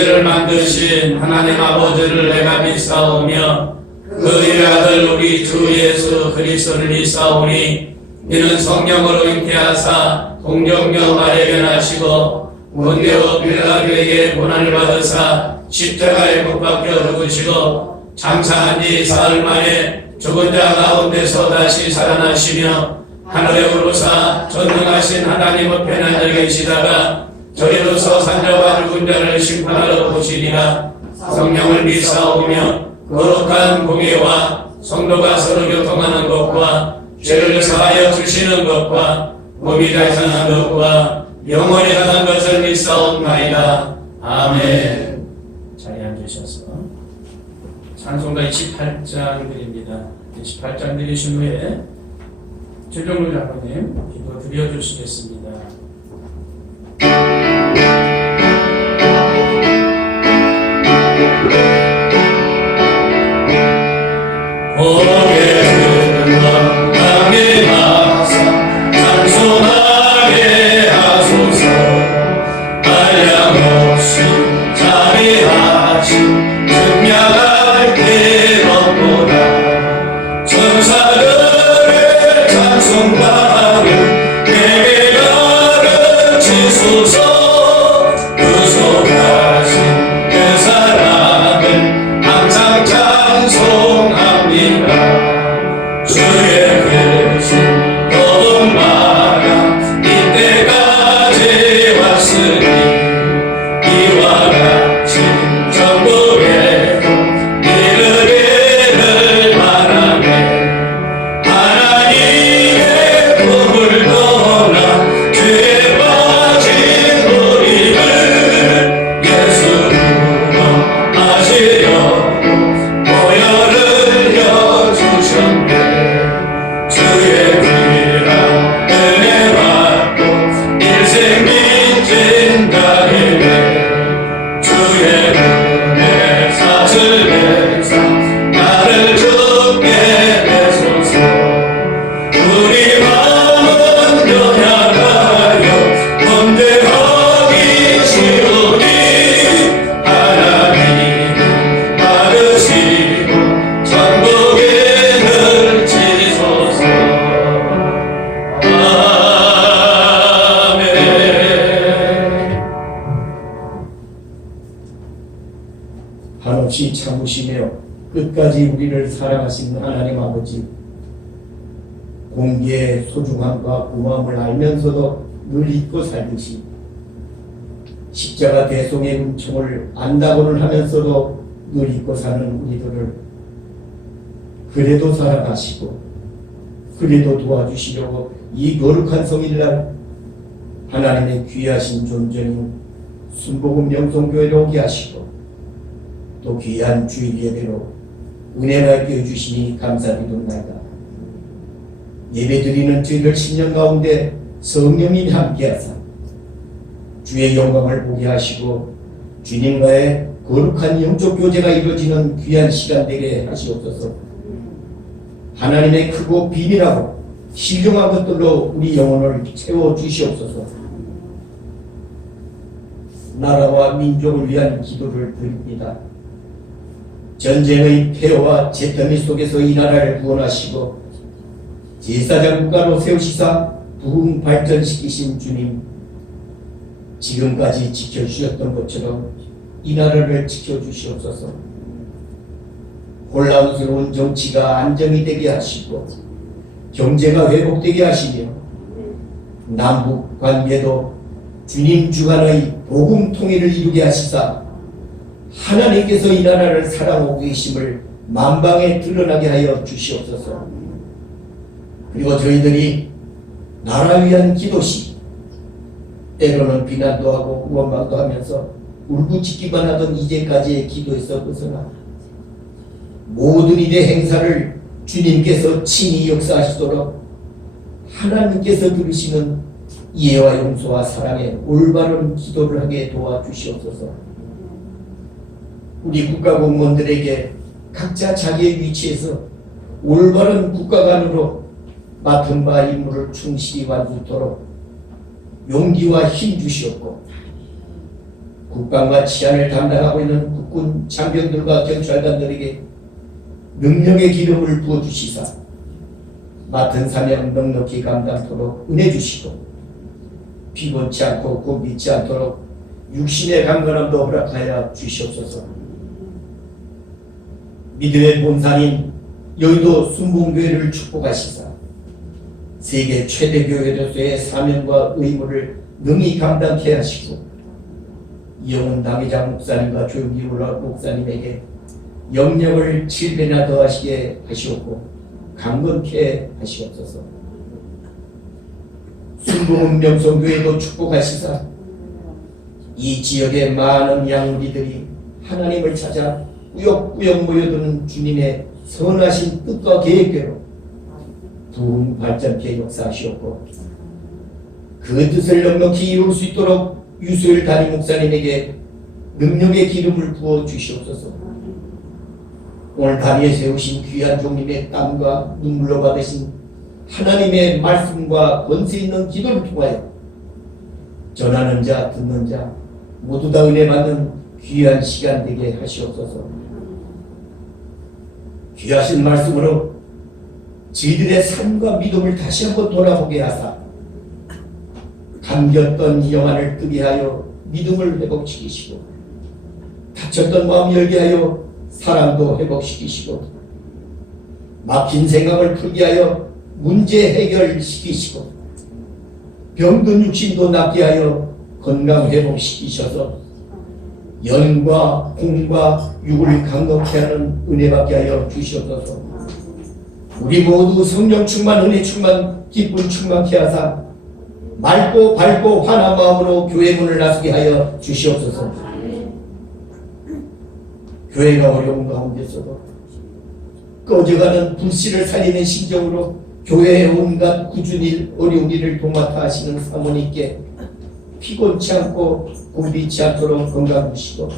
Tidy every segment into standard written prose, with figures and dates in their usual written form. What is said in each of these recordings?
우리들을 만드신 하나님 아버지를 내가 믿사오며 그의 아들 우리 주 예수 그리스도를 믿사오니 이는 성령으로 잉태하사 동정녀 마리아에게 나시고 본디오 빌라도에게 고난을 받으사 십자가에 못 박혀 죽으시고 장사한 지 사흘 만에 죽은 자 가운데서 다시 살아나시며 하늘에 오르사 전능하신 하나님 앞에 앉아 계시다가 저리로서 산자와 죽은 자를 심판하러 오시리라. 성령을 믿사오며 거룩한 공예와 성도가 서로 교통하는 것과 죄를 사하여 주시는 것과 몸이 달성한 것과 영원히 가는 것을 믿사옵나이다. 아멘. 자리에 앉으셔서 찬송가 28장 드립니다. 28장 드리신 후에 최종로 장로님 기도 드려주시겠습니다. 한없이 참으시며 끝까지 우리를 사랑하시는 하나님 아버지, 공기의 소중함과 고마움을 알면서도 늘 잊고 살듯이 십자가 대속의 은총을 안다고는 하면서도 늘 잊고 사는 우리들을 그래도 사랑하시고 그래도 도와주시려고 이 거룩한 성일날 하나님의 귀하신 존재인 순복음 명성교회에 오게 하시고 또 귀한 주일 예배로 은혜 밝게 해주시니 감사드립니다. 예배드리는 저희들 10년 가운데 성령님이 함께하사 주의 영광을 보게 하시고 주님과의 거룩한 영적 교제가 이루어지는 귀한 시간 되게 하시옵소서. 하나님의 크고 비밀하고 신령한 것들로 우리 영혼을 채워주시옵소서. 나라와 민족을 위한 기도를 드립니다. 전쟁의 폐허와 재편미 속에서 이 나라를 구원하시고 제사장 국가로 세우시사 부흥 발전시키신 주님, 지금까지 지켜주셨던 것처럼 이 나라를 지켜주시옵소서. 혼란스러운 정치가 안정이 되게 하시고 경제가 회복되게 하시며 남북 관계도 주님 주관의 복음 통일을 이루게 하시사 하나님께서 이 나라를 사랑하고 계심을 만방에 드러나게 하여 주시옵소서. 그리고 저희들이 나라 위한 기도시, 때로는 비난도 하고 원망도 하면서 울부짖기만 하던 이제까지의 기도에서 벗어나 모든 일의 행사를 주님께서 친히 역사하시도록 하나님께서 들으시는 이해와 용서와 사랑의 올바른 기도를 하게 도와주시옵소서. 우리 국가공무원들에게 각자 자기의 위치에서 올바른 국가관으로 맡은 바 임무를 충실히 완수토록 용기와 힘 주시옵고 국방과 치안을 담당하고 있는 국군 장병들과 경찰관들에게 능력의 기름을 부어주시사 맡은 사명 넉넉히 감당토록 은혜 주시고 피곤치 않고 곤비치 않도록 육신의 강건함도 허락하여 주시옵소서. 믿음의 본산인 여의도 순봉교회를 축복하시사 세계 최대 교회로서의 사명과 의무를 능히 감당케 하시고 이영훈 남회장 목사님과 조용기 목사님에게 영역을 7배나 더하시게 하시옵고 강건케 하시옵소서. 순봉은 명성교회도 축복하시사 이 지역의 많은 양우리들이 하나님을 찾아 꾸역꾸역 모여드는 주님의 선하신 뜻과 계획대로 부흥 발전케 역사하시옵고 그 뜻을 넉넉히 이룰 수 있도록 유수일 담임 목사님에게 능력의 기름을 부어 주시옵소서. 오늘 다리에 세우신 귀한 종님의 땀과 눈물로 받으신 하나님의 말씀과 권세 있는 기도를 통하여 전하는 자 듣는 자 모두 다 은혜 받는 귀한 시간 되게 하시옵소서. 귀하신 말씀으로 저희들의 삶과 믿음을 다시 한번 돌아보게 하사 감겼던 영안을 뜨게 하여 믿음을 회복시키시고 닫혔던 마음 열게 하여 사랑도 회복시키시고 막힌 생각을 풀게 하여 문제 해결시키시고 병든 육신도 낫게 하여 건강 회복시키셔서 영과 공과 육을 강건케 하는 은혜 받게 하여 주시옵소서. 우리 모두 성령 충만 은혜 충만 기쁨 충만케 하사 맑고 밝고 환한 마음으로 교회 문을 나서게 하여 주시옵소서. 교회가 어려운 가운데서도 꺼져가는 불씨를 살리는 심정으로 교회의 온갖 굳은 일 어려운 일을 도맡아 하시는 사모님께 피곤치 않고 곤비치 않도록 건강 주시고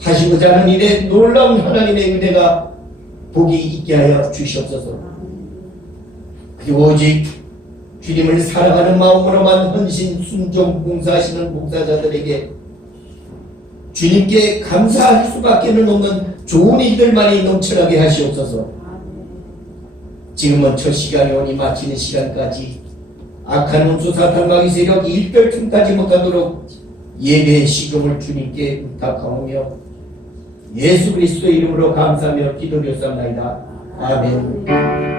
하시고자 하는 일에 놀라운 하나님의 은혜가 복이 있게 하여 주시옵소서. 그리고 오직 주님을 사랑하는 마음으로만 헌신 순종 봉사하시는 봉사자들에게 주님께 감사할 수밖에 없는 좋은 일들만이 넘쳐나게 하시옵소서. 지금은 첫 시간이 오니 마치는 시간까지 악한 원수 사탄 마귀 세력 일별 틈타지 못하도록 예배의 시금을 주님께 부탁하오며 예수 그리스도의 이름으로 감사하며 기도드렸사옵나이다. 아멘.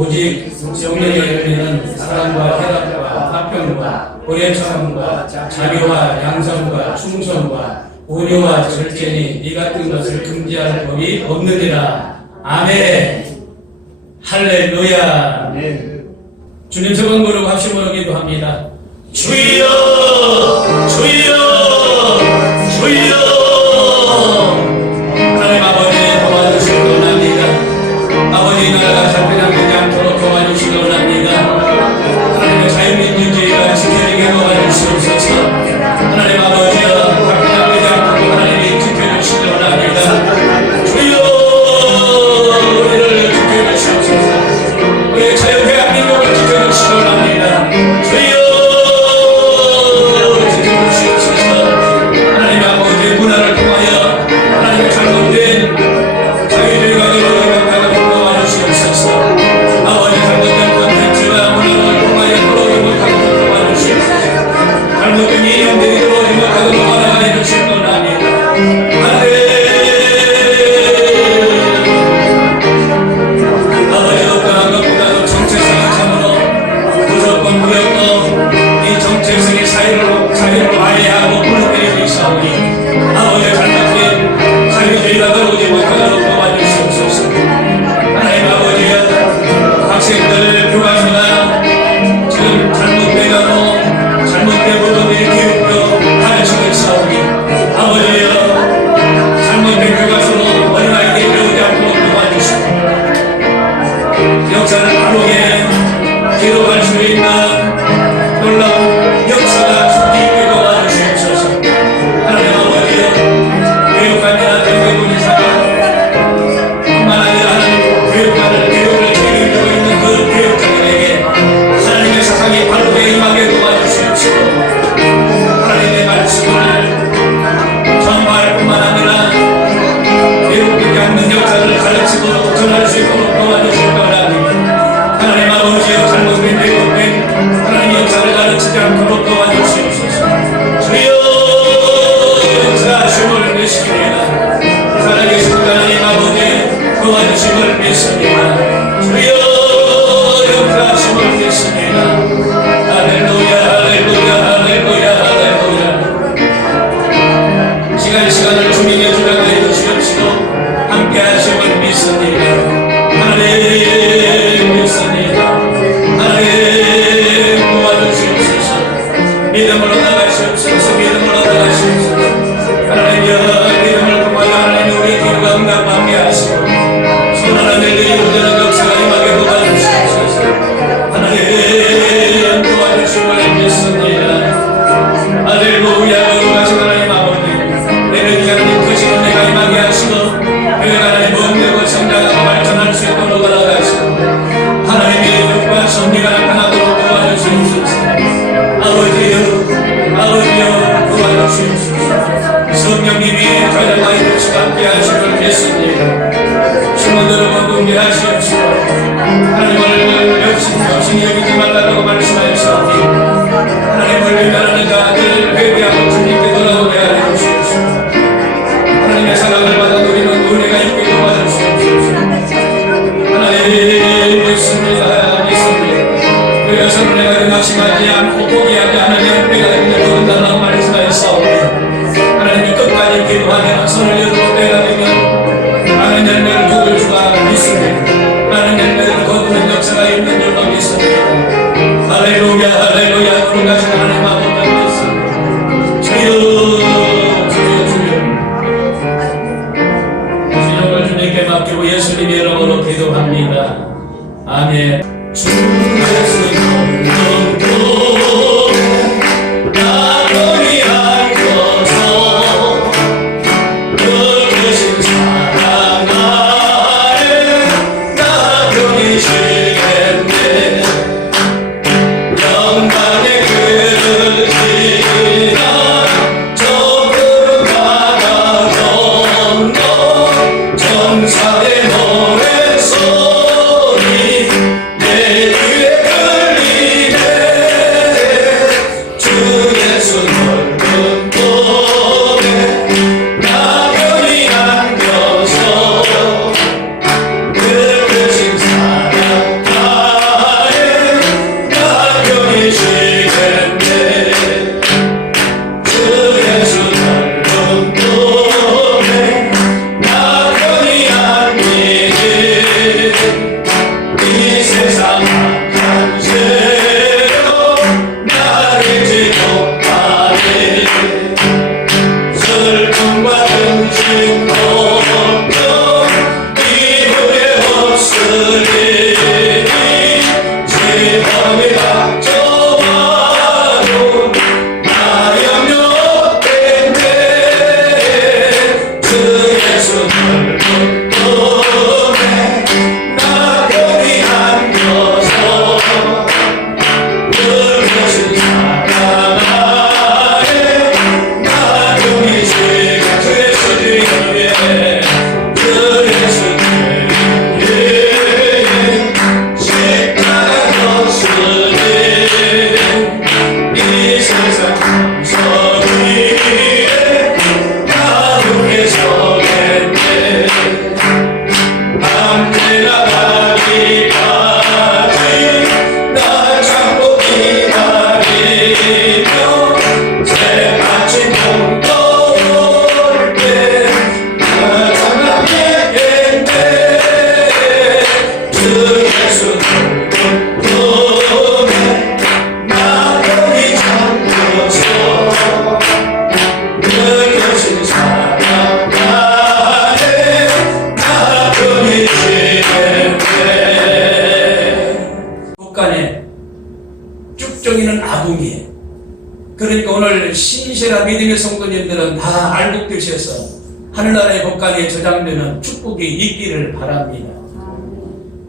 오직 성령의 열매는 사랑과 희락과 화평과 고래참음과 자비와 양성과 충성과 온유와 절제니 이 같은 것을 금지할 법이 없느니라. 아멘. 할렐루야. 주님 저번 거룩 합심으로 기도합니다. 주여 주여 주여 하나님 아버지 도와주시기 원합니다. 아버지 나라가 잡혀나가지 않도록 도와주시기 원합니다. 하나님의 자유민주주의가 지켜지게 도와주시옵소서. 하나님 아버지여 잡혀나가지 않도록 하나님이 지켜주시기 원합니다. 주여 우리를 지켜주시옵소서. 우리의 자유대한민국을 지켜주시기 원합니다. 주여 지켜주시옵소서. 하나님 아버지 도와주심을 믿습니다. 주여 역사하심을 믿습니다. 할렐루야 할렐루야 할렐루야 할렐루야. 시간을 주님의 주라고 해주시옵시고 함께 하심을 믿습니다. 하나님 믿습니다. 하나님 도와주시옵소서. 믿음으로 나가시옵소서. 믿음으로 나가시옵소서. 하나님여 믿음을 통하여 하나님 우리의 기도가 응답하게 하시고 선한 일들이 이루어지는 역사가 임하게 도와주시옵소서. 하나님 도와주심을 믿습니다. 할렐루야. 거룩하신 하나님 아버지, 내는 하나님 크신 은혜가 임하게 하시고 교회가 하나님 몸되고 성장하고 발전할 수 있도록 알아가시고 하나님의 뜻과 섭리가 나타나도록 도와주시옵소서. 아버지여 도와주시옵소서. 성령님이 저희와 이같이 함께 하시길 믿습니다. 주문들을 모두 하시옵시고 하나님을 역시 여기지 말라고 말씀하셨사오니 하나님을 위하는 자들 회개하고 주님께 돌아오게 하여 주시옵시고 하나님의 사랑을 받아 누리는 은혜가 있게 도와주시옵소서. 하나님 믿습니다. 그래서 내가 낙심하지 않고 포기하지 않으면 내가 이룬다라고 말씀하셨사오니 하나님이 끝까지 기도하면 손을 열고 내가 되면 나는 열매를 거둘 수가 있습니다. 나는 열매를 거두는 역사가 있는 줄로 믿습니다. 할렐루야 할렐루야. 거룩하신 하나님 아버지 믿습니다. 주님을 주님께 맡기고 예수님 이름으로 기도합니다. 아멘. 주 예수 이름으로 나를 안겨서 그러신 사랑 안에 나 견이시겠네. 영광의 그릇이나 저 푸른 바다 건너 전사의 노래소리 내 귀에 들리네. 주 예수 넓은 곳에 나편히 안겨서 그러신 사랑 안에 나편히 쉬겠네. 주 예수 넓은 곳에 나편히 안기니 이 세상 악한 세력 나를 지독하니 슬픔과 근심 걱정 이후에 없으리니 시험이 닥쳐와도 나 염려되네. 주 예수 넓은 곳에 나 편히 안겨서 그러신 사랑 안에 나 편히 쉬게. 주 예수 위에 주 예수 위에 십자가 졌으니 이 세상 서 위에 나 눈에 서겠네. 밤새나 가기까지 나 참고 기다리며 새같이 봄 떠올 때 나 장담하겠네. 주 예수 넓은 곳에 나 편히 잠겨서 그러신 사랑 안에 나 편히 쉬겠네. 국간에 쭉정이는 아궁이에요. 그러니까 오늘 신실한 믿음의 성도님들은 다 알고 계셔서 하늘나라의 국간에 저장되는 축복이 있기를 바랍니다.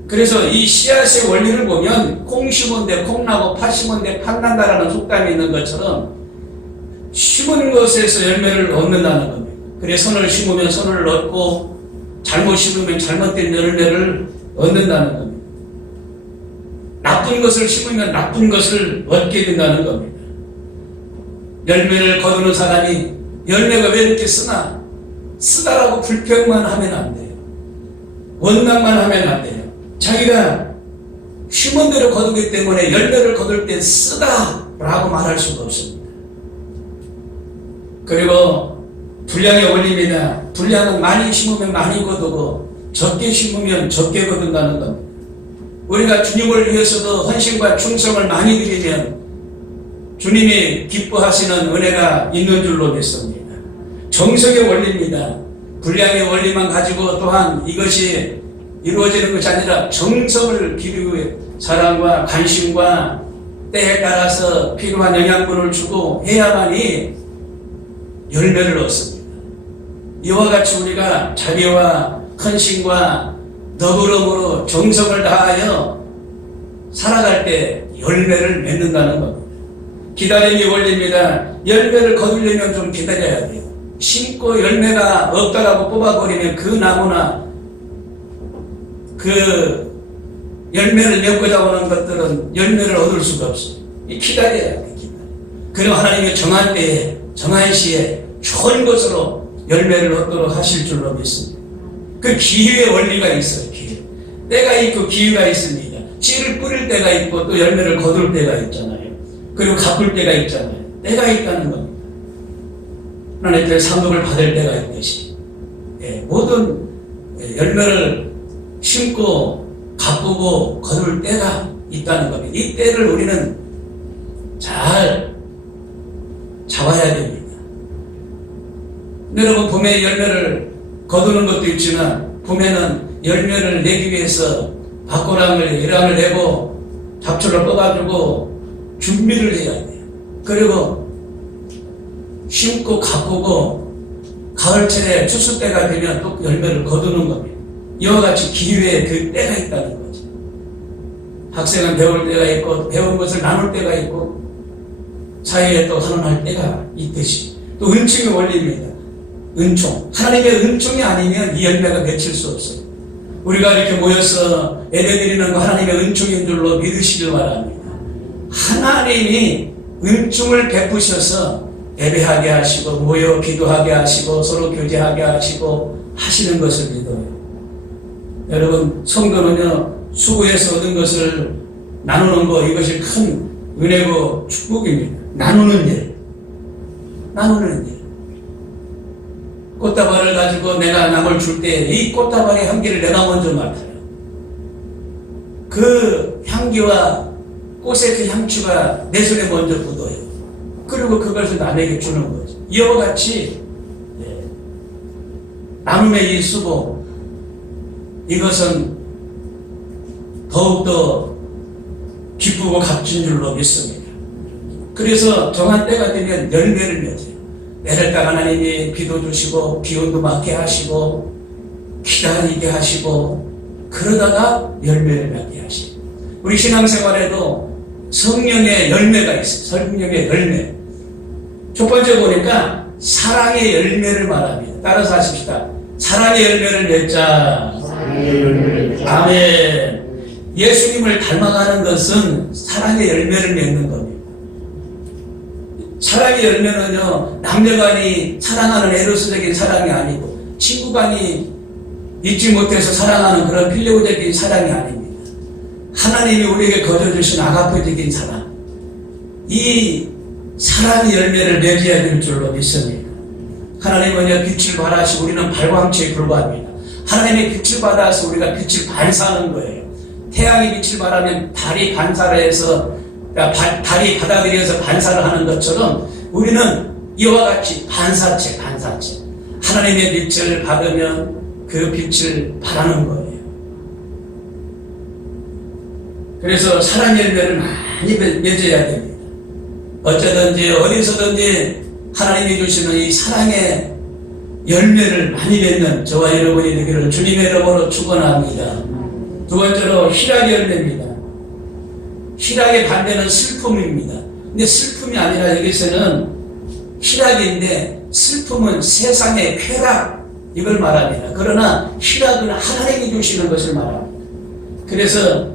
그래서 이 씨앗의 원리를 보면 콩 심은데 콩 나고 팥 심은데 팥 난다라는 속담이 있는 것처럼 심은 것에서 열매를 얻는다는 겁니다. 그래 선을 심으면 선을 얻고 잘못 심으면 잘못된 열매를 얻는다는 겁니다. 나쁜 것을 심으면 나쁜 것을 얻게 된다는 겁니다. 열매를 거두는 사람이 열매가 왜 이렇게 쓰나? 쓰다라고 불평만 하면 안 돼요. 원망만 하면 안 돼요. 자기가 심은 대로 거두기 때문에 열매를 거둘 때 쓰다 라고 말할 수가 없습니다. 그리고 분량의 원리입니다. 분량은 많이 심으면 많이 거두고 적게 심으면 적게 거둔다는 겁니다. 우리가 주님을 위해서도 헌신과 충성을 많이 드리면 주님이 기뻐하시는 은혜가 있는 줄로 믿습니다. 정성의 원리입니다. 분량의 원리만 가지고 또한 이것이 이루어지는 것이 아니라 정성을 기르고 사랑과 관심과 때에 따라서 필요한 영양분을 주고 해야만이 열매를 얻습니다. 이와 같이 우리가 자비와 헌신과 너그러움으로 정성을 다하여 살아갈 때 열매를 맺는다는 겁니다. 기다림이 원리입니다. 열매를 거두려면 좀 기다려야 돼요. 심고 열매가 없다라고 뽑아버리면 그 나무나 그 열매를 맺고자 하는 것들은 열매를 얻을 수가 없어요. 기다려야 돼. 그리고 하나님의 정한 때에 정한 시에 좋은 것으로 열매를 얻도록 하실 줄로 믿습니다. 그 기회의 원리가 있어요. 기회. 때가 있고 기회가 있습니다. 씨를 뿌릴 때가 있고 또 열매를 거둘 때가 있잖아요. 그리고 갚을 때가 있잖아요. 때가 있다는 겁니다. 하나님의 상급을 받을 때가 있듯이 모든 열매를 심고 가꾸고 거둘 때가 있다는 겁니다. 이 때를 우리는 잘 잡아야 됩니다. 여러분, 봄에 열매를 거두는 것도 있지만 봄에는 열매를 내기 위해서 밭고랑을 이랑을 내고 잡초를 뽑아주고 준비를 해야 돼요. 그리고 심고 가꾸고 가을철에 추수 때가 되면 또 열매를 거두는 겁니다. 이와 같이 기회에 그 때가 있다는 거죠. 학생은 배울 때가 있고 배운 것을 나눌 때가 있고 사회에 또 환원할 때가 있듯이 또 은총의 원리입니다. 은총. 하나님의 은총이 아니면 이 열매가 맺힐 수 없어요. 우리가 이렇게 모여서 예배드리는 거 하나님의 은총인 줄로 믿으시길 바랍니다. 하나님이 은총을 베푸셔서 예배하게 하시고 모여 기도하게 하시고 서로 교제하게 하시고 하시는 것을 믿어요. 여러분, 성도는요 수고해서 얻은 것을 나누는 거, 이것이 큰 은혜고 축복입니다. 나누는 일. 꽃다발을 가지고 내가 남을 줄 때 이 꽃다발의 향기를 내가 먼저 맡아요. 그 향기와 꽃의 그 향취가 내 손에 먼저 묻어요. 그리고 그것을 남에게 주는 거죠. 이와 같이 나눔의 이 수고, 이것은 더욱더 기쁘고 값진 줄로 믿습니다. 그래서 정한 때가 되면 열매를 맺어요. 때를 따라 하나님이 비도 주시고 기운도 맞게 하시고 기다리게 하시고 그러다가 열매를 맺게 하시고, 우리 신앙생활에도 성령의 열매가 있어요. 성령의 열매. 첫 번째 보니까 사랑의 열매를 말합니다. 따라서 하십시다. 사랑의 열매를 맺자. 아멘. 예수님을 닮아가는 것은 사랑의 열매를 맺는 겁니다. 사랑의 열매는요, 남녀간이 사랑하는 에로스적인 사랑이 아니고 친구간이 잊지 못해서 사랑하는 그런 필요적인 사랑이 아닙니다. 하나님이 우리에게 거저주신 아가페적인 사랑, 이 사랑의 열매를 맺어야 될 줄로 믿습니다. 하나님은 빛을 발하시고 우리는 발광체에 불과합니다. 하나님의 빛을 받아서 우리가 빛을 반사하는 거예요. 태양이 빛을 발하면 달이 반사를 해서, 달이 받아들여서 반사를 하는 것처럼 우리는 이와 같이 반사체. 하나님의 빛을 받으면 그 빛을 발하는 거예요. 그래서 사랑의 열매를 많이 맺어야 됩니다. 어쩌든지 어디서든지 하나님이 주시는 이 사랑의 열매를 많이 맺는 저와 여러분이 되기를 주님의 이름으로 축원합니다. 두 번째로 희락의 열매입니다. 희락의 반대는 슬픔입니다. 근데 슬픔이 아니라 여기서는 희락인데 슬픔은 세상의 쾌락, 이걸 말합니다. 그러나 희락은 하나님이 주시는 것을 말합니다. 그래서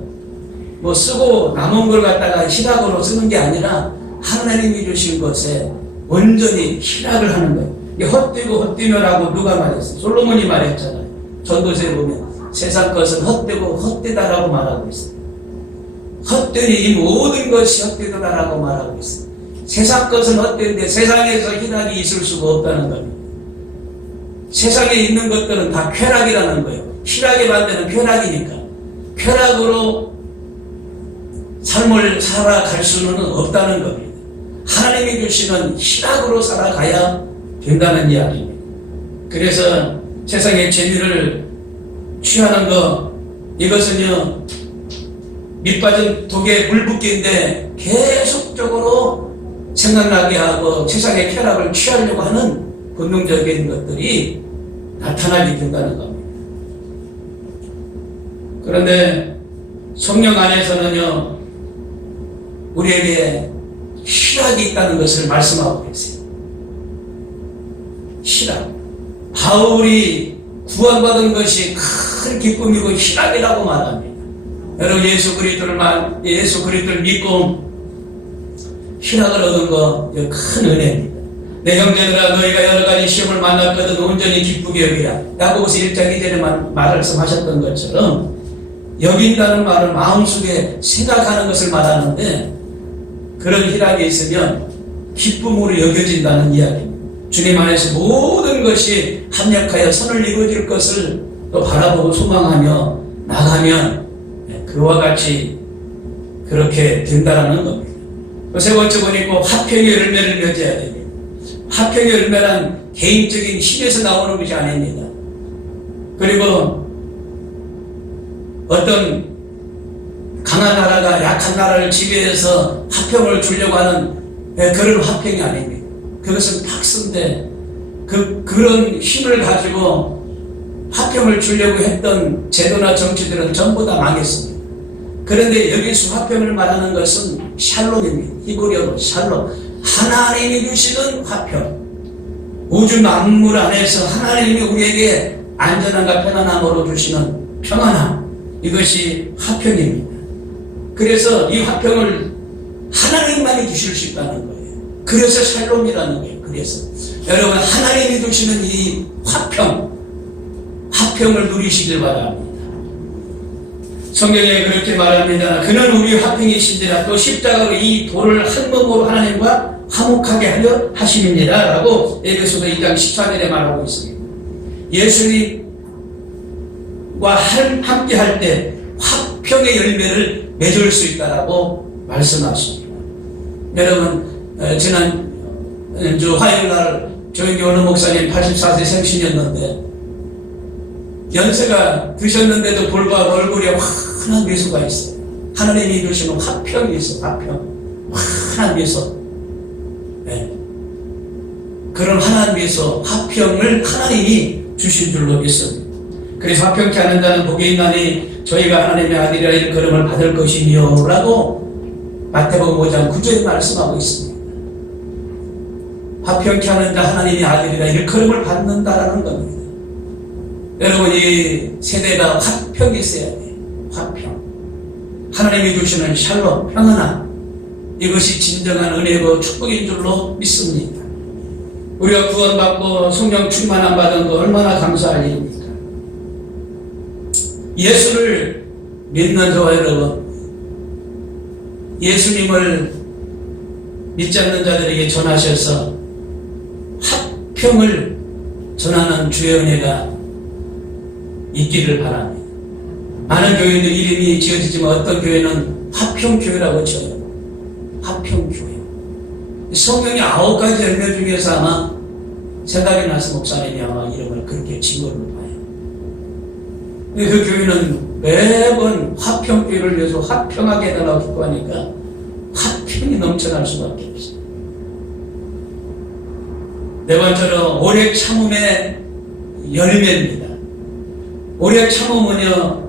뭐 쓰고 남은 걸 갖다가 희락으로 쓰는 게 아니라 하나님이 주신 것에 온전히 희락을 하는 거예요. 헛되고 헛되며라고 누가 말했어요? 솔로몬이 말했잖아요. 전도서에 보면 세상 것은 헛되고 헛되다라고 말하고 있어요. 헛되니 이 모든 것이 헛되다라고 말하고 있어요. 세상 것은 헛되는데 세상에서 희락이 있을 수가 없다는 겁니다. 세상에 있는 것들은 다 쾌락이라는 거예요. 희락에 만드는 쾌락이니까. 쾌락으로 삶을 살아갈 수는 없다는 겁니다. 하나님이 주시는 희락으로 살아가야 된다는 이야기입니다. 그래서 세상의 재미를 취하는 것, 이것은요 밑빠진 독에 물 붓기인데 계속적으로 생각나게 하고 세상의 쾌락을 취하려고 하는 본능적인 것들이 나타나게 된다는 겁니다. 그런데 성령 안에서는요 우리에게 희락이 있다는 것을 말씀하고 계세요. 희락. 바울이 구원받은 것이 큰 기쁨이고 희락이라고 말합니다. 여러분 예수 그리스도를 믿고 희락을 얻은 거 큰 은혜입니다. 내 형제들아 너희가 여러 가지 시험을 만났거든 온전히 기쁘게 여기라. 야고보서 1장 2절에 말씀하셨던 것처럼 여긴다는 말은 마음속에 생각하는 것을 말하는데 그런 희락이 있으면 기쁨으로 여겨진다는 이야기입니다. 주님 안에서 모든 것이 합력하여 선을 이루어질 것을 또 바라보고 소망하며 나가면 그와 같이 그렇게 된다는 겁니다. 세 번째 보니까 화평의 열매를 맺어야 됩니다. 화평의 열매란 개인적인 힘에서 나오는 것이 아닙니다. 그리고 어떤 강한 나라가 약한 나라를 지배해서 화평을 주려고 하는 그런 화평이 아닙니다. 그것은 팍스인데 그런 힘을 가지고 화평을 주려고 했던 제도나 정치들은 전부 다 망했습니다. 그런데 여기서 화평을 말하는 것은 샬롬입니다. 히브리어로 샬롬. 하나님이 주시는 화평. 우주 만물 안에서 하나님이 우리에게 안전함과 편안함으로 주시는 평안함. 이것이 화평입니다. 그래서 이 화평을 하나님만이 주실 수 있다는 거예요. 그래서 샬롬이라는 거예요. 그래서 여러분 하나님이 주시는 이 화평을 누리시길 바랍니다. 성경에 그렇게 말합니다. 그는 우리 화평이신지라 또 십자가로 이 돌을 한 몸으로 하나님과 화목하게 하려 하심입니다. 라고 에베소서 2장 14절에 말하고 있습니다. 예수님과 함께 할 때 화평의 열매를 맺을 수 있다라고 말씀하십니다. 여러분 지난주 화요일날 조영기 오는 목사님 84세 생신이었는데 연세가 드셨는데도 불구하고 얼굴에 환한 미소가 있어요. 하나님이 주시는 화평이 있어요. 환한 미소. 네. 그런 환한 미소, 화평을 하나님이 주신 줄로 믿습니다. 그래서 화평케 하는 자는 복이 있나니 저희가 하나님의 아들이라 일컬음을 받을 것이며 라고 마태복음 5장 9절에 말씀하고 있습니다. 화평케 하는 자 하나님의 아들이라 일컬음을 받는다라는 겁니다. 여러분 이 세대가 화평이 있어야 돼요. 화평. 하나님이 주시는 샬롬, 평안함. 이것이 진정한 은혜고 축복인 줄로 믿습니다. 우리가 구원받고 성령 충만함 받은 거 얼마나 감사할 일입니까? 예수를 믿는 저와 여러분, 예수님을 믿지 않는 자들에게 전하셔서 화평을 전하는 주의 은혜가 있기를 바랍니다. 많은 교회들 이름이 지어지지만 어떤 교회는 화평교회라고 지어요. 화평교회. 성경의 9가지 열매 중에서 아마 생각이 나서 목사님이 아마 이름을 그렇게 지은 걸로 봐요. 그 교회는 매번 화평교회를 위해서 화평하게 해달라고 기도하니까 화평이 넘쳐날 수밖에 없어요. 네 번째로 오래 참음의 열매입니다. 오래 참으면요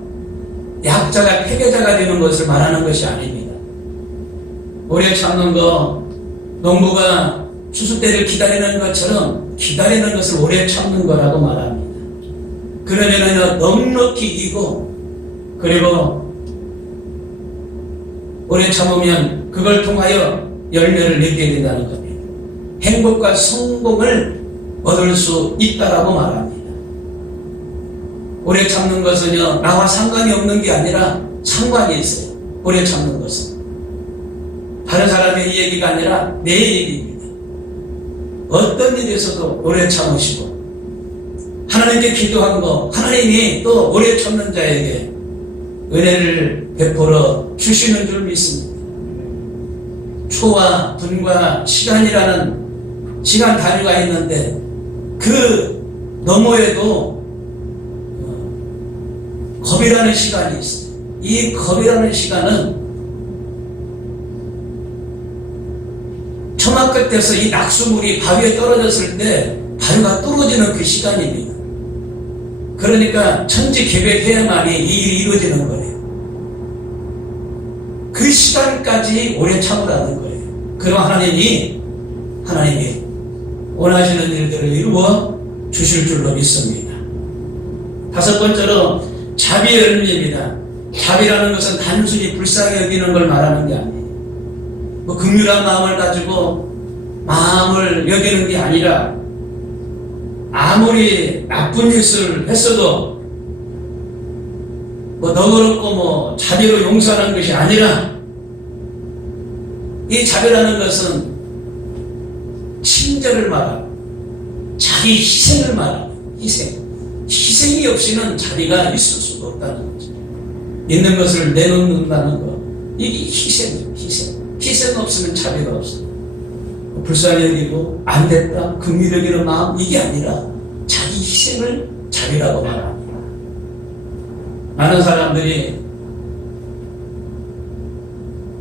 약자가 패배자가 되는 것을 말하는 것이 아닙니다. 오래 참는 거 농부가 추수 때를 기다리는 것처럼 기다리는 것을 오래 참는 거라고 말합니다. 그러면은 넉넉히 이기고 그리고 오래 참으면 그걸 통하여 열매를 맺게 된다는 겁니다. 행복과 성공을 얻을 수 있다라고 말합니다. 오래 참는 것은요, 나와 상관이 없는 게 아니라 상관이 있어요. 오래 참는 것은. 다른 사람의 얘기가 아니라 내 얘기입니다. 어떤 일에서도 오래 참으시고, 하나님께 기도한 거, 하나님이 또 오래 참는 자에게 은혜를 베풀어 주시는 줄 믿습니다. 초와 분과 시간이라는 시간 단위가 있는데, 그 너머에도 겁이라는 시간이 있어요. 이 겁이라는 시간은 처마 끝에서 이 낙수물이 바위에 떨어졌을 때 바위가 뚫어지는 그 시간입니다. 그러니까 천지개벽해야만이 이 일이 이루어지는 거예요. 그 시간까지 오래 참으라는 거예요. 그럼 하나님이 원하시는 일들을 이루어 주실 줄로 믿습니다. 다섯 번째로 자비의 열매입니다. 자비라는 것은 단순히 불쌍히 여기는 걸 말하는 게 아니에요. 뭐 긍휼한 마음을 가지고 마음을 여기는 게 아니라, 아무리 나쁜 짓을 했어도 뭐 너그럽고 뭐 자비로 용서하는 것이 아니라, 이 자비라는 것은 친절을 말하고 자기 희생을 말하고, 희생이 없이는 자비가 있을 수가 없다는 거죠. 있는 것을 내놓는다는 거, 이게 희생이에요. 희생 없으면 자비가 없어요. 불쌍히 여기고 안 됐다 긍휼히 여기는 마음, 이게 아니라 자기 희생을 자비라고 말합니다. 많은 사람들이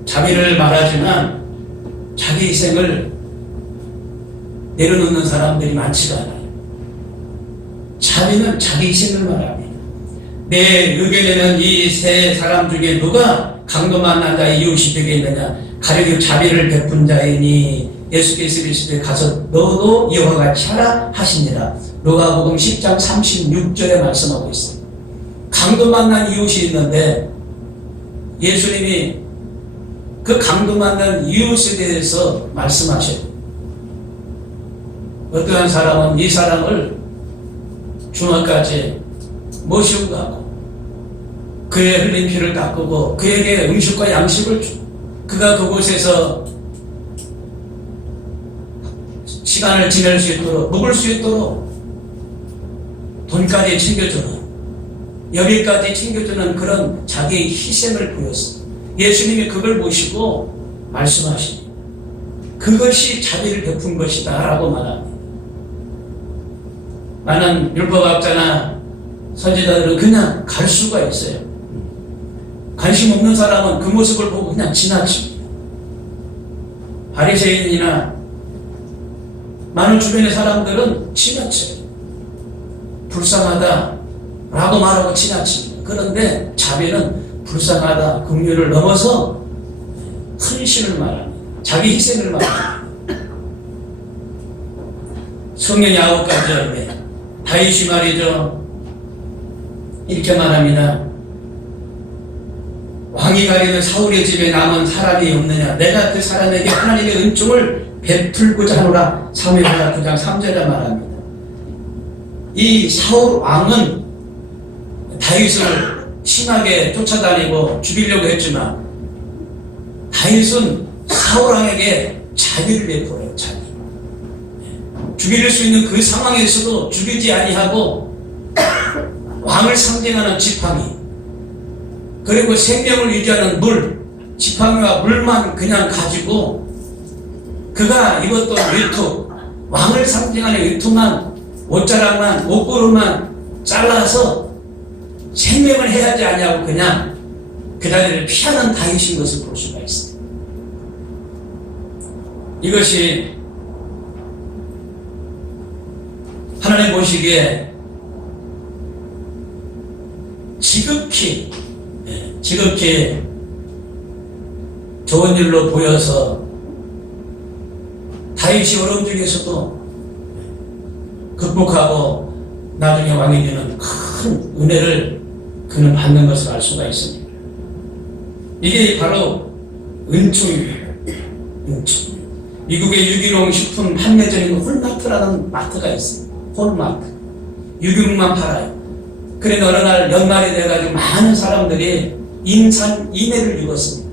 자비를 말하지만 자기 희생을 내려놓는 사람들이 많지가 않아요. 자비는 자기 희생을 말합니다. 내 의견에는 이 세 사람 중에 누가 강도 만난 자의 이웃이 되겠느냐? 가령 자비를 베푼 자이니 예수께서 이르시되 가서 너도 이와 같이 하라 하시니라. 누가복음 10장 36절에 말씀하고 있습니다. 강도 만난 이웃이 있는데 예수님이 그 강도 만난 이웃에 대해서 말씀하셔요. 어떠한 사람은 이 사람을 중학까지 모시고 가고 그의 흘린 피를 닦고 그에게 음식과 양식을 주고, 그가 그곳에서 시간을 지낼 수 있도록, 묵을 수 있도록 돈까지 챙겨주는, 여기까지 챙겨주는 그런 자기의 희생을 보였습니다. 예수님이 그걸 보시고 말씀하십니다. 그것이 자비를 베푼 것이다 라고 말합니다. 많은 율법학자나 선지자들은 그냥 갈 수가 있어요. 관심 없는 사람은 그 모습을 보고 그냥 지나칩니다. 바리새인이나 많은 주변의 사람들은 지나쳐요. 불쌍하다 라고 말하고 지나칩니다. 그런데 자비는 불쌍하다, 긍휼을 넘어서 헌신을 말합니다. 자기 희생을 말합니다. 성령이 9가지 열매, 다윗이 말이죠, 이렇게 말합니다. 왕이 가리는 사울의 집에 남은 사람이 없느냐? 내가 그 사람에게 하나님의 은총을 베풀고자 하노라. 사무엘하 9장 3절에 말합니다. 이 사울 왕은 다윗을 심하게 쫓아다니고 죽이려고 했지만 다윗은 사울 왕에게 자비를 베풀어요. 자비. 죽일 수 있는 그 상황에서도 죽이지 아니하고 왕을 상징하는 지팡이, 그리고 생명을 유지하는 물, 지팡이와 물만 그냥 가지고 그가 입었던 외투, 왕을 상징하는 외투만, 옷자락만, 옷구름만 잘라서 생명을 해야지 아니하고 그냥 그 자리를 피하는 다윗인 것을 볼 수가 있습니다. 이것이 하나님 보시기에 지극히 좋은 일로 보여서 다윗이 어려움 중에서도 극복하고 나중에 왕이 되는 큰 은혜를 그는 받는 것을 알 수가 있습니다. 이게 바로 은총입니다. 은총. 미국의 유기농 식품 판매점인 홀마트라는 마트가 있습니다. 홀마트. 유기농만 팔아요. 그런데 어느 날 연말이 돼가지고 많은 사람들이 인산인해를 입었습니다.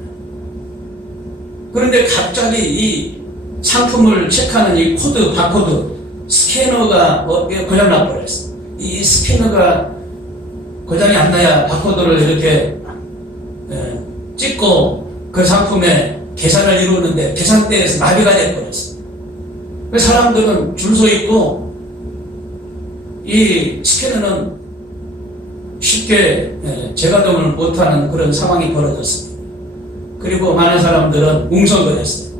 그런데 갑자기 이 상품을 체크하는 이 코드, 바코드, 스캐너가 고장나 버렸어. 이 스캐너가 고장이 안 나야 바코드를 이렇게 찍고 그 상품에 계산을 이루는데 계산대에서 마비가 돼버렸어. 사람들은 줄 서 있고 이 스캐너는 쉽게 재가동을 못하는 그런 상황이 벌어졌습니다. 그리고 많은 사람들은 웅성거렸어요.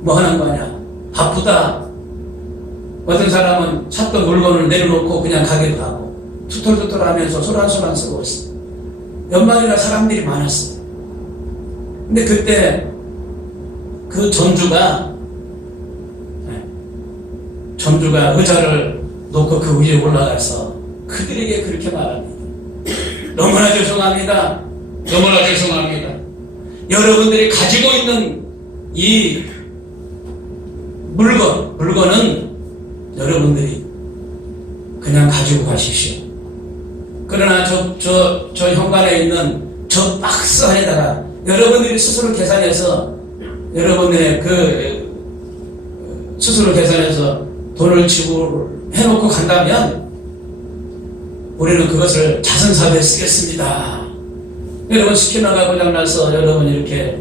뭐 하는 거냐? 바쁘다. 어떤 사람은 찾던 물건을 내려놓고 그냥 가기도 하고 투털투털 하면서 소란소란스러웠어요. 연말이라 사람들이 많았어요. 근데 그때 그 전주가 의자를 놓고 그 위에 올라가서 그들에게 그렇게 말합니다. 너무나 죄송합니다. 너무나 죄송합니다. 여러분들이 가지고 있는 이 물건은 여러분들이 그냥 가지고 가십시오. 그러나 저 현관에 있는 저 박스 안에다가 여러분들이 스스로 계산해서 스스로 계산해서 돈을 지불해놓고 간다면 우리는 그것을 자선사업에 쓰겠습니다. 여러분 스캐너가 고장나서 여러분 이렇게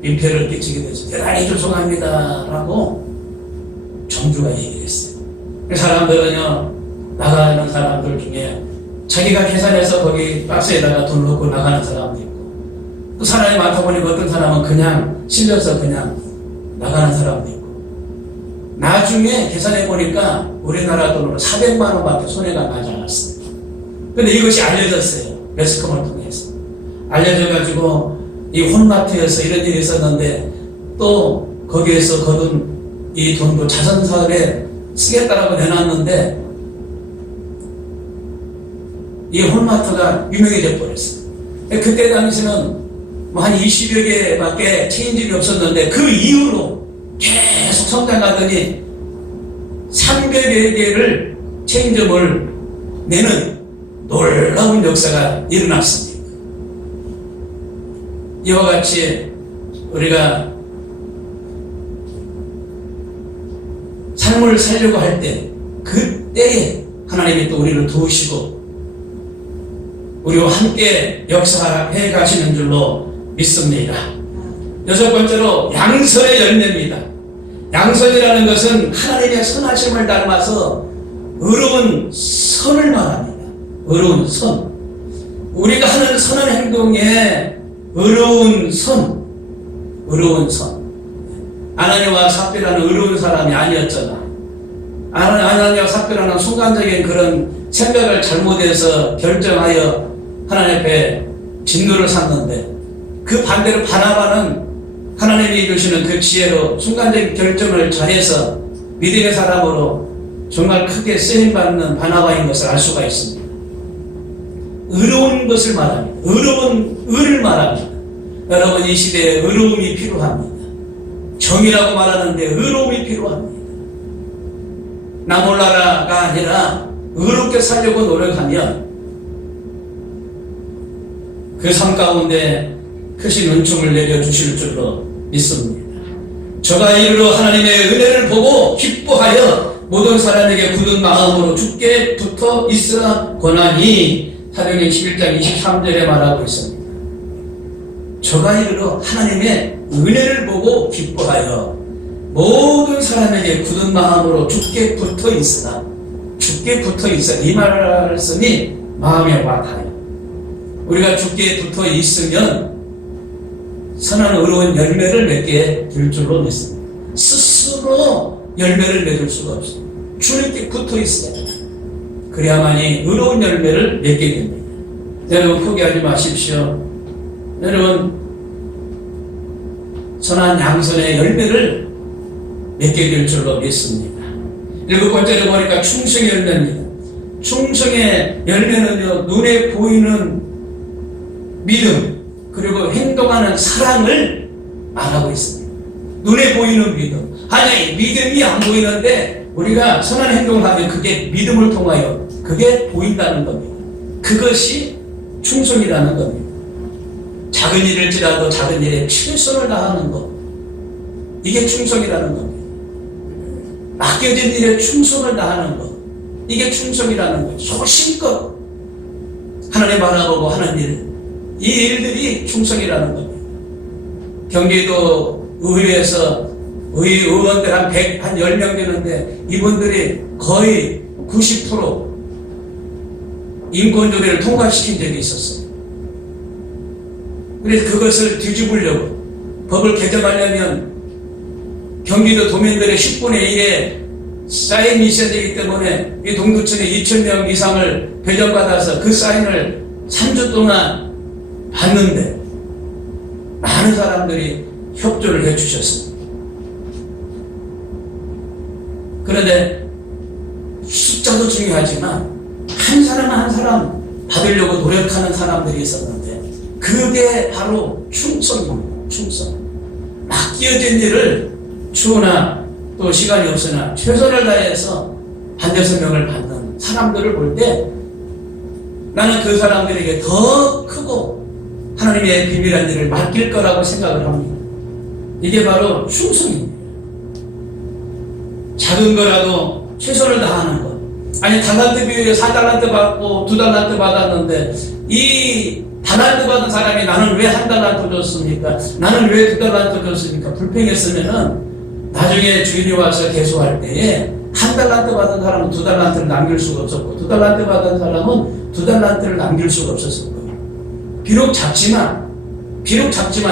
민폐를 끼치게 돼서 대단히 죄송합니다 라고 정주가 얘기를 했어요. 사람들은요, 나가는 사람들 중에 자기가 계산해서 거기 박스에다가 돈 넣고 나가는 사람도 있고 또 사람이 많다 보니까 어떤 사람은 그냥 실려서 그냥 나가는 사람도 있고 나중에 계산해 보니까 우리나라 돈으로 400만 원밖에 손해가 나지 않았어요. 근데 이것이 알려졌어요. 매스컴을 통해서 알려져가지고 이 홈마트에서 이런 일이 있었는데 또 거기에서 거둔 이 돈도 자선사업에 쓰겠다라고 내놨는데 이 홈마트가 유명해져 버렸어요. 그때 당시는 뭐 한 20여 개밖에 체인점이 없었는데 그 이후로 계속 성장하더니 300여 개를 체인점을 내는 놀라운 역사가 일어났습니다. 이와 같이 우리가 삶을 살려고 할 때 그때에 하나님이 또 우리를 도우시고 우리와 함께 역사해 가시는 줄로 믿습니다. 여섯 번째로 양선의 열매입니다. 양선이라는 것은 하나님의 선하심을 닮아서 의로운 선을 말합니다. 의로운 선. 우리가 하는 선한 행동에 의로운 선. 아나니아와 삽비라는 의로운 사람이 아니었잖아. 아나니아와 삽비라는 순간적인 그런 생각을 잘못해서 결정하여 하나님 앞에 진노를 샀는데 그 반대로 바나바는 하나님이 주시는 그 지혜로 순간적인 결정을 잘해서 믿음의 사람으로 정말 크게 쓰임받는 바나바인 것을 알 수가 있습니다. 의로운 것을 말합니다. 의로운 의를 말합니다. 여러분 이 시대에 의로움이 필요합니다. 정의라고 말하는데 의로움이 필요합니다. 나 몰라라가 아니라 의롭게 살려고 노력하면 그 삶 가운데 크신 은총을 내려주실 줄로 믿습니다. 저가 이르러 하나님의 은혜를 보고 기뻐하여 모든 사람에게 굳은 마음으로 주께 붙어 있으라 권하니 사도행전 11장 23절에 말하고 있습니다. 저가 이르러 하나님의 은혜를 보고 기뻐하여 모든 사람에게 굳은 마음으로 주께 붙어 있으라. 주께 붙어 있으라. 이 말씀이 마음에 와닿아요. 우리가 주께 붙어 있으면 선한 의로운 열매를 맺게 될 줄로 믿습니다. 스스로 열매를 맺을 수가 없습니다. 주님께 붙어 있어야 됩니다. 그래야만이 의로운 열매를 맺게 됩니다. 여러분 포기하지 마십시오. 여러분 선한 양선의 열매를 맺게 될 줄로 믿습니다. 일곱 번째로 보니까 충성의 열매입니다. 충성의 열매는요, 눈에 보이는 믿음 그리고 행동하는 사랑을 말하고 있습니다. 눈에 보이는 믿음. 아니 믿음이 안 보이는데 우리가 선한 행동을 하면 그게 믿음을 통하여 그게 보인다는 겁니다. 그것이 충성이라는 겁니다. 작은 일일지라도 작은 일에 최선을 다하는 것, 이게 충성이라는 겁니다. 맡겨진 일에 충성을 다하는 것, 이게 충성이라는 거예요. 소신껏 하나님 바라보고 하는 일, 이 일들이 충성이라는 겁니다. 경기도 의회에서 의원들 한 10명 되는데 이분들이 거의 90% 인권조례를 통과시킨 적이 있었어요. 그래서 그것을 뒤집으려고 법을 개정하려면 경기도 도민들의 10분의 1의 사인이 있어야 되기 때문에 이 동두천에 2,000명 이상을 배정받아서 그 사인을 3주 동안 받는데 많은 사람들이 협조를 해주셨습니다. 그런데 숫자도 중요하지만 한 사람 한 사람 받으려고 노력하는 사람들이 있었는데 그게 바로 충성입니다. 충성. 맡겨진 일을 추우나 또 시간이 없으나 최선을 다해서 반대서 명을 받는 사람들을 볼 때 나는 그 사람들에게 더 크고 하나님의 비밀한 일을 맡길 거라고 생각을 합니다. 이게 바로 충성입니다. 작은 거라도 최선을 다하는 것. 아니 달란트 비유에 4달란트 받고 2달란트 받았는데 이 달란트 받은 사람이 나는 왜 1달란트 줬습니까? 나는 왜 2달란트 줬습니까? 불평했으면은 나중에 주인이 와서 개수할 때에 1달란트 받은 사람은 2달란트를 남길 수가 없었고 2달란트 받은 사람은 2달란트를 남길 수가 없었을 거예요. 비록 작지만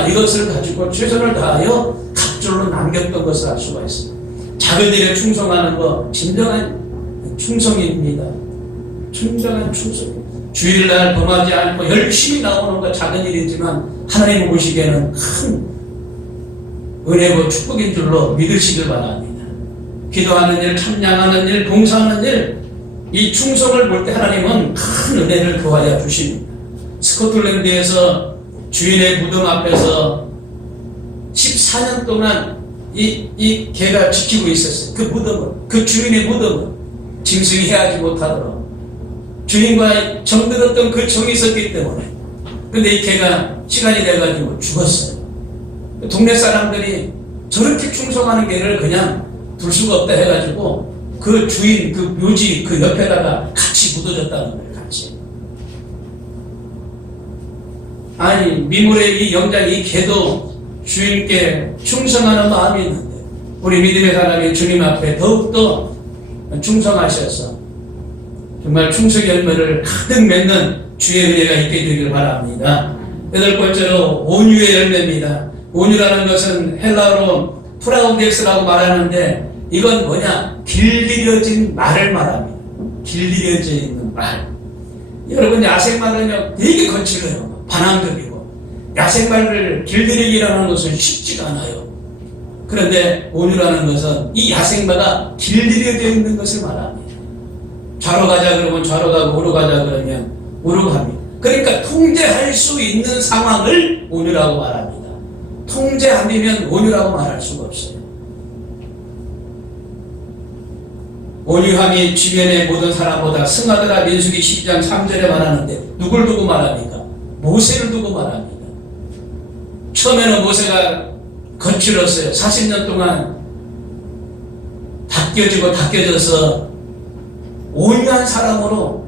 이것을 가지고 최선을 다하여 갑절로 남겼던 것을 알 수가 있습니다. 작은 일에 충성하는 것 진정한 충성입니다. 진정한 충성. 주일날 범하지 않고 열심히 나오는 것 작은 일이지만 하나님 보시기에는 큰 은혜고 축복인 줄로 믿으시길 바랍니다. 기도하는 일, 찬양하는 일, 봉사하는 일, 이 충성을 볼 때 하나님은 큰 은혜를 더하여 주십니다. 스코틀랜드에서 주인의 무덤 앞에서 14년 동안 이 개가 지키고 있었어요. 그 무덤을, 그 주인의 무덤을 짐승이 해하지 못하도록 주인과 정들었던 그 정이 있었기 때문에. 근데 이 개가 시간이 돼가지고 죽었어요. 동네 사람들이 저렇게 충성하는 개를 그냥 둘 수가 없다 해가지고 그 주인, 그 묘지 그 옆에다가 같이 묻어졌다는 거예요. 같이. 아니 미물의 이 영장 이 개도 주인께 충성하는 마음이 있는데 우리 믿음의 사람이 주님 앞에 더욱더 충성하셔서 정말 충성의 열매를 가득 맺는 주의 은혜가 있게 되길 바랍니다. 8번째로 온유의 열매입니다. 온유라는 것은 헬라어로 프라우덱스라고 말하는데 이건 뭐냐? 길들여진 말을 말합니다. 길들여져 있는 말. 여러분 야생말은요 되게 거칠어요. 반항적이고 야생말을 길들이기라는 것은 쉽지가 않아요. 그런데 온유라는 것은 이 야생마가 길들여져 있는 것을 말합니다. 좌로 가자 그러면 좌로 가고 우로 가자 그러면 우로 갑니다. 그러니까 통제할 수 있는 상황을 온유라고 말합니다. 통제 아니면 온유라고 말할 수가 없어요. 온유함이 주변의 모든 사람보다 승하더라. 민수기 12장 3절에 말하는데 누굴 두고 말합니까? 모세를 두고 말합니다. 처음에는 모세가 거칠었어요. 40년 동안 닦여져서 온유한 사람으로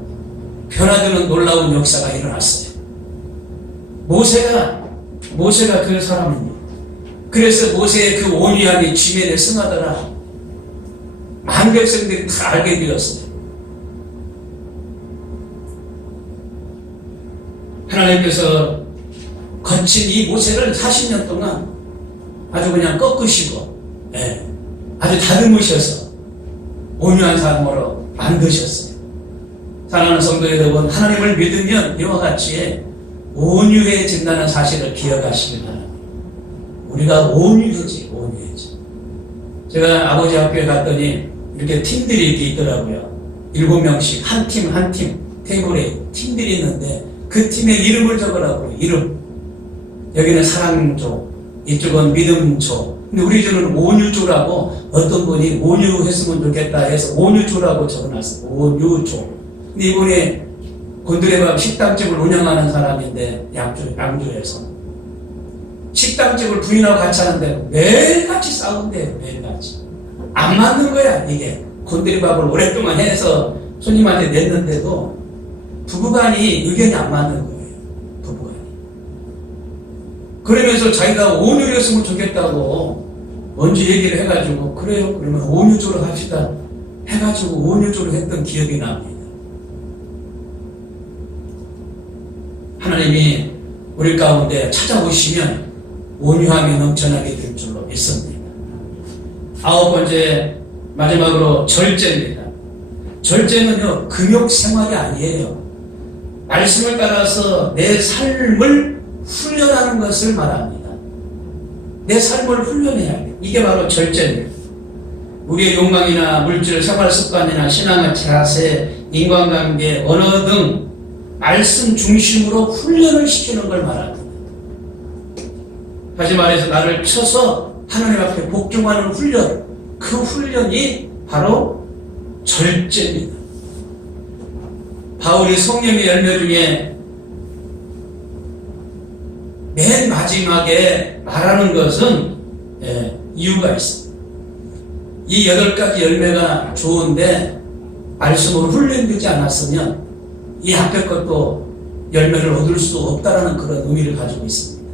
변화되는 놀라운 역사가 일어났어요. 모세가 그 사람입니다. 그래서 모세의 그 온유함이 지면에 승하더라. 많은 백성들이 다 알게 되었어요. 하나님께서 거친 이 모세를 40년 동안 아주 그냥 꺾으시고 아주 다듬으셔서 온유한 사람으로 만드셨어요. 사랑하는 성도 여러분, 하나님을 믿으면 이와 같이 온유해진다는 사실을 기억하시기 바랍니다. 우리가 온유해지. 제가 아버지 학교에 갔더니 이렇게 팀들이 이렇게 있더라고요. 7명씩 한 팀 테이블에 팀들이 있는데 그 팀의 이름을 적으라고요. 이름. 여기는 사랑조, 이쪽은 믿음조. 근데 우리 조는 온유조라고 어떤 분이 온유했으면 좋겠다 해서 온유조라고 적어놨어요. 온유조. 근데 이번에 곤드레밥 식당집을 운영하는 사람인데 양주에서 식당집을 부인하고 같이 하는데 매일같이 싸운대요. 매일같이 안 맞는 거야. 이게 곤드레밥을 오랫동안 해서 손님한테 냈는데도 부부간이 의견이 안 맞는 거예요. 부부간이. 그러면서 자기가 온유였으면 좋겠다고 먼저 얘기를 해가지고 그래요. 그러면 온유조로 합시다 해가지고 온유조로 했던 기억이 납니다. 하나님이 우리 가운데 찾아오시면 온유함이 넘쳐나게 될 줄로 믿습니다. 9번째 마지막으로 절제입니다. 절제는요 금욕 생활이 아니에요. 말씀을 따라서 내 삶을 훈련하는 것을 말합니다. 내 삶을 훈련해야 돼. 이게 바로 절제입니다. 우리의 욕망이나 물질, 생활 습관이나 신앙의 자세, 인간관계, 언어 등 말씀 중심으로 훈련을 시키는 걸 말합니다. 다시 말해서 나를 쳐서 하나님 앞에 복종하는 훈련, 그 훈련이 바로 절제입니다. 바울이 성령의 열매 중에 맨 마지막에 말하는 것은 이유가 있습니다. 이 8가지 열매가 좋은데 말씀으로 훈련되지 않았으면 이 앞에 것도 열매를 얻을 수 없다라는 그런 의미를 가지고 있습니다.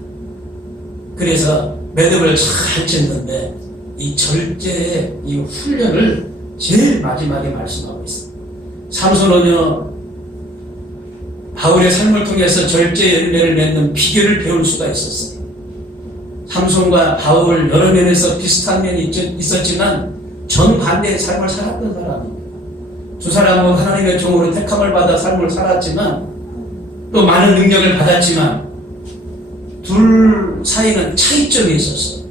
그래서 매듭을 잘 짓는데 이 절제의 이 훈련을 제일 마지막에 말씀하고 있습니다. 삼손은요 바울의 삶을 통해서 절제 열매를 맺는 비결을 배울 수가 있었어요. 삼손과 바울 여러 면에서 비슷한 면이 있었지만 정반대의 삶을 살았던 사람입니다. 두 사람은 하나님의 종으로 택함을 받아 삶을 살았지만 또 많은 능력을 받았지만 둘 사이는 차이점이 있었어요.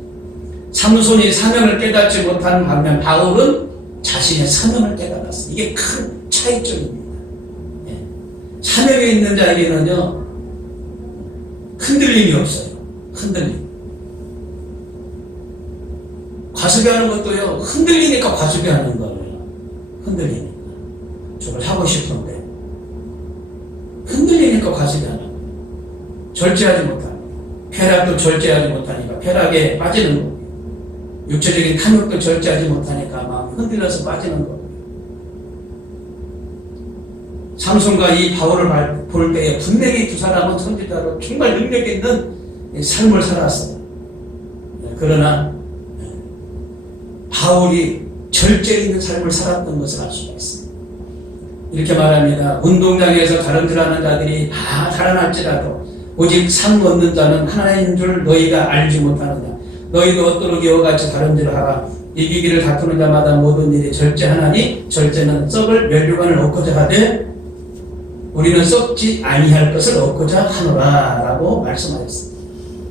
삼손이 사명을 깨닫지 못하는 반면 바울은 자신의 사명을 깨달았어요. 이게 큰 차이점입니다. 사명에 있는 자에게는요 흔들림이 없어요. 흔들림. 과습해하는 것도요 흔들리니까 과습해하는 거예요. 흔들리니까 저걸 하고 싶은데 흔들리니까 과습해하는 거예요. 절제하지 못하니까 쾌락도 절제하지 못하니까 쾌락에 빠지는 거예요. 육체적인 탐욕도 절제하지 못하니까 마음이 흔들려서 빠지는 거예요. 삼손과 이 바울을 볼 때에 분명히 두 사람은 선지자로 정말 능력 있는 삶을 살았어요. 그러나 바울이 절제 있는 삶을 살았던 것을 알 수가 있습니다. 이렇게 말합니다. 운동장에서 다름질하는 자들이 다 달아날지라도 오직 상 얻는 자는 하나인 줄 너희가 알지 못하느냐. 너희도 얻도록 이와 같이 다름질하라. 이기기를 다투는 자마다 모든 일이 절제하나니 절제는 썩을 면류관을 얻고자 하되 우리는 썩지 아니할 것을 얻고자 하노라 라고 말씀하셨습니다.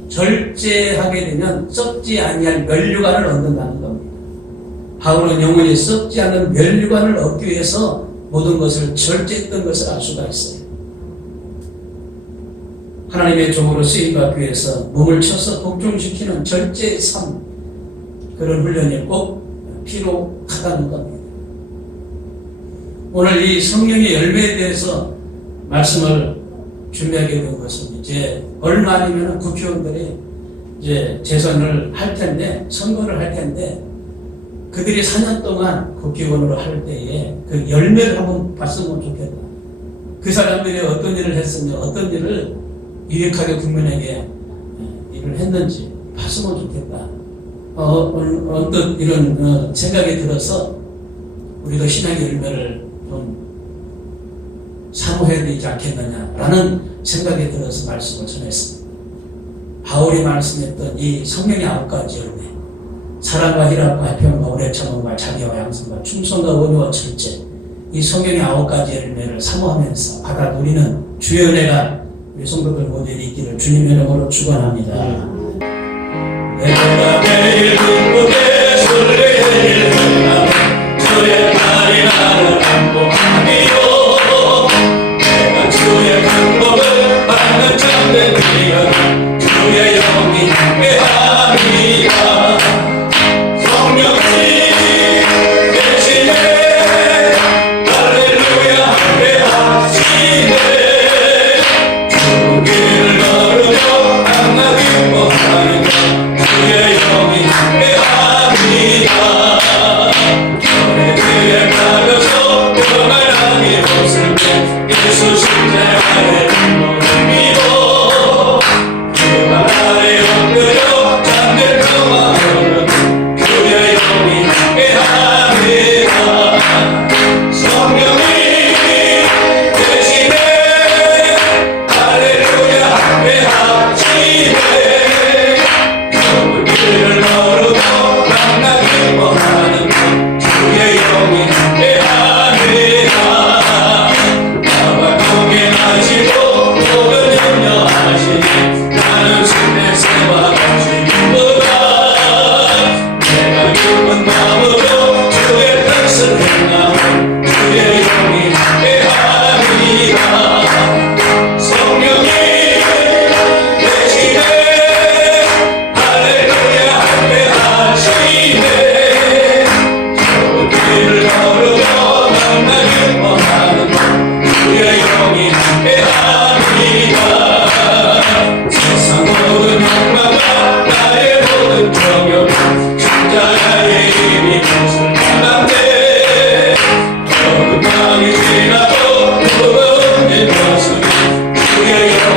절제하게 되면 썩지 아니할 면류관을 얻는다는 겁니다. 바울은 영원히 썩지 않는 면류관을 얻기 위해서 모든 것을 절제했던 것을 알 수가 있어요. 하나님의 종으로 쓰임받기 위해서 몸을 쳐서 복종시키는 절제의 삶, 그런 훈련이 꼭 필요하다는 겁니다. 오늘 이 성령의 열매에 대해서 말씀을 준비하게 된 것은 이제 얼마 아니면 국회의원들이 이제 재선을 할 텐데, 선거를 할 텐데, 그들이 4년 동안 국회의원으로 할 때에 그 열매를 한번 봤으면 좋겠다. 그 사람들이 어떤 일을 했으며 어떤 일을 유익하게 국민에게 일을 했는지 봤으면 좋겠다. 언뜻 이런 생각이 들어서 우리도 신앙의 열매를 좀 사모해야 되지 않겠느냐라는 생각이 들어서 말씀을 전했습니다. 바울이 말씀했던 이 성령의 9가지 열매, 사랑과 희락과 화평과 오래 참음과 자비와 양선과 충성과 온유와 절제, 이 성령의 9가지 열매를 사모하면서 받아 누리는 주의 은혜가 우리 성도들 모두에게 있기를 주님의 이름으로 축원합니다. 내가 매일 눈물에 설레일 한나무 주의 말이 나를 행복하리요. 내가 주의 강복을 받는 참된 기가 주의 영이 함께하리라. 성령님 대신에 할렐루야 함께하시네.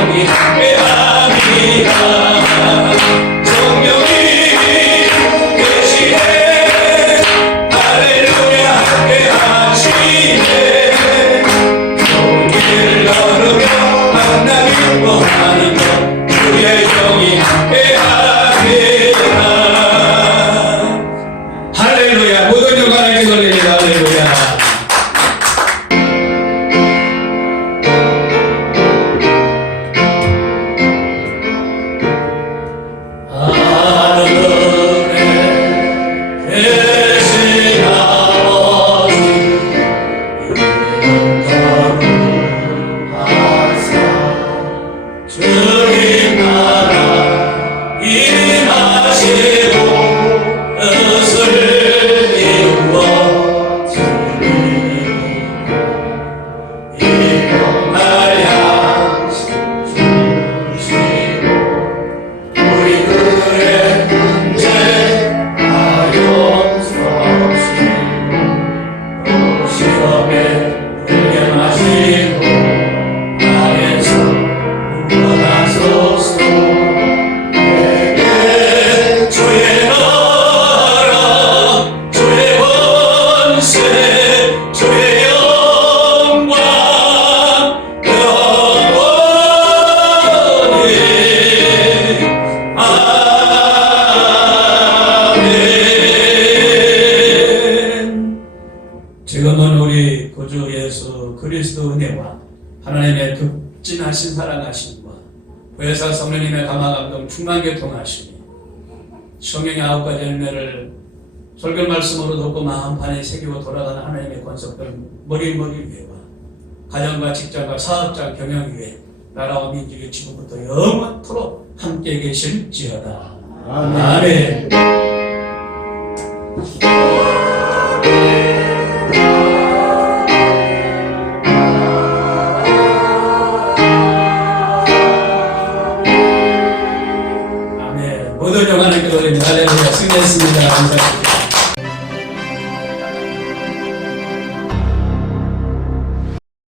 영이 함께합니다. 성령이 계시네 할렐루야 함께하시네 좋은 길 걸으며 만나 기뻐하는 것 주의 영이 함께합니다. 할렐루야. 모든 영광에게 돌립니다. 할렐루야. 주님 나라 임하시고 뜻을 이루어 이런 날 향시 주시고 우리들의 문제 아용스럽시고 시험에 불경하시고 나에서 구원하소서. 내게 주의 나라 주의 권세 주의 영광 영원히 아멘. 지금은 우리 구주 예수 그리스도 은혜와 하나님의 극진하신 사랑하심과 보혜사 성령님의 감화감동 충만교통하심이 성령의 9가지 열매를 설교 말씀으로 듣고 마음판에 새기고 돌아가는 하나님의 권속들 머리머리 위에와 가정과 직장과 사업장 경영 위에 나라와 민족이 지금부터 영원토록 함께 계실지어다. 아멘.